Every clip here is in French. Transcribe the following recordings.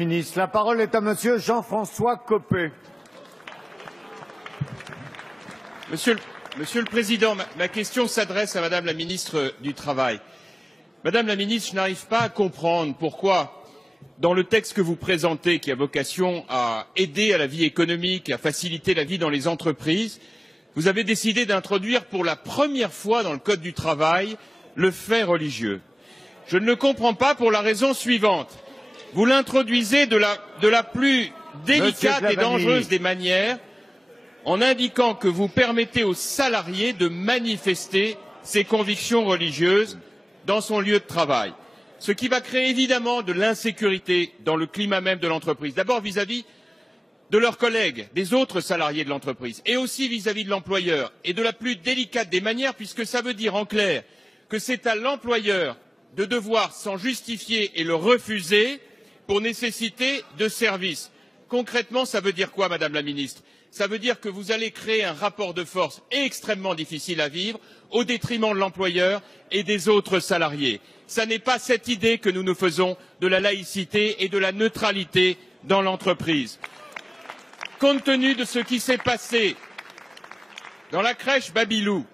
Ministre, la parole est à Monsieur Jean-François Copé. Monsieur le Président, ma question s'adresse à Madame la Ministre du Travail. Madame la Ministre, je n'arrive pas à comprendre pourquoi, dans le texte que vous présentez, qui a vocation à aider à la vie économique, à faciliter la vie dans les entreprises, vous avez décidé d'introduire pour la première fois dans le Code du travail le fait religieux. Je ne le comprends pas pour la raison suivante. Vous l'introduisez de la plus délicate et dangereuse des manières en indiquant que vous permettez aux salariés de manifester ses convictions religieuses dans son lieu de travail, ce qui va créer évidemment de l'insécurité dans le climat même de l'entreprise, d'abord vis-à-vis de leurs collègues, des autres salariés de l'entreprise, et aussi vis-à-vis de l'employeur, et de la plus délicate des manières, puisque ça veut dire en clair que c'est à l'employeur de devoir s'en justifier et le refuser pour nécessité de service. Concrètement, ça veut dire quoi, Madame la Ministre? Ça veut dire que vous allez créer un rapport de force extrêmement difficile à vivre au détriment de l'employeur et des autres salariés. Ce n'est pas cette idée que nous nous faisons de la laïcité et de la neutralité dans l'entreprise. Compte tenu de ce qui s'est passé dans la crèche Babilou,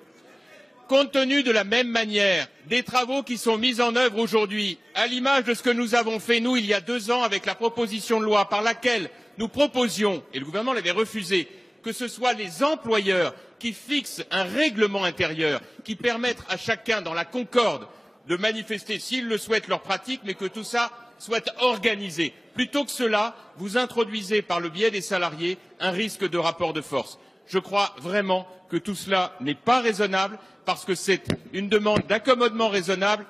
compte tenu de la même manière des travaux qui sont mis en œuvre aujourd'hui, à l'image de ce que nous avons fait, nous, il y a 2 ans, avec la proposition de loi par laquelle nous proposions, et le gouvernement l'avait refusé, que ce soit les employeurs qui fixent un règlement intérieur qui permette à chacun, dans la concorde, de manifester, s'il le souhaite, leur pratique, mais que tout ça soit organisé. Plutôt que cela, vous introduisez par le biais des salariés un risque de rapport de force. Je crois vraiment que tout cela n'est pas raisonnable parce que c'est une demande d'accommodement raisonnable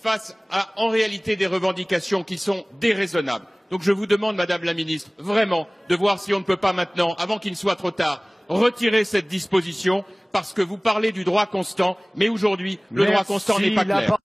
face à, en réalité, des revendications qui sont déraisonnables. Donc je vous demande, Madame la Ministre, vraiment de voir si on ne peut pas maintenant, avant qu'il ne soit trop tard, retirer cette disposition parce que vous parlez du droit constant, mais aujourd'hui, le droit constant n'est pas clair.